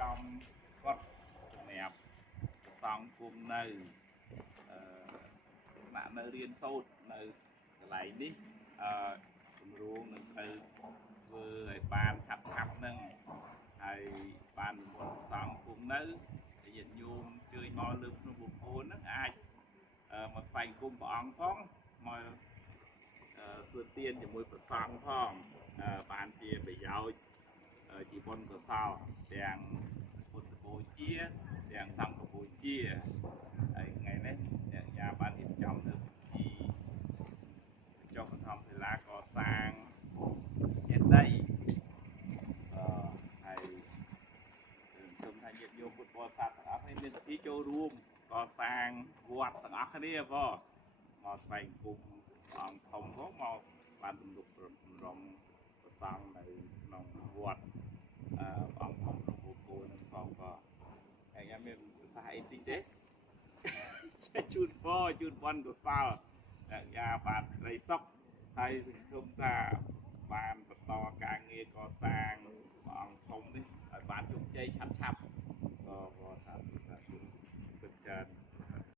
ចំគាត់សម្រាប់ប្រសង់គុំនៅស្នាក់នៅរៀនសូត្រនៅកន្លែងនេះគម្រោងនឹងត្រូវធ្វើឲ្យបានឆាប់ហ្នឹងហើយបាននិមន្តប្រសង់គុំនៅញាតិញោមជើញមកលើភ្នំបូកគោហ្នឹងអាចមកថ្វាយគុំព្រះអង្គផងមកធ្វើទានជាមួយប្រសង់ផងបានជាប្រយោជន៍ជាបុណ្យកុសលទាំងពុទ្ធបូជាទាំងសង្ឃបូជាហើយថ្ងៃនេះអ្នកញាបានរៀបចំធ្វើពិធីចុះបឋមសិលាកសាងចេតិយហើយសូមថាញាតិញោមពុទ្ធបរិស័ទទាំងអស់គ្នាមានសិទ្ធិចូលរួមកសាងវត្តទាំងអស់គ្នាបងមកស្វែងគុំអង្គធំផងមកបានទំនុករំប្រសង់នៅក្នុងវត្តអង្គធំក្នុងពូកូននឹងផងក៏ហើយខ្ញុំមានប្រសាសន៍អីតិចទេជូនពរជូនបុណ្យកុសលអ្នកញាបានក្តីសុខហើយសង្ឃឹមថាបានបន្តការងារកសាងអង្គធំនេះឲ្យបានជោគជ័យឆាប់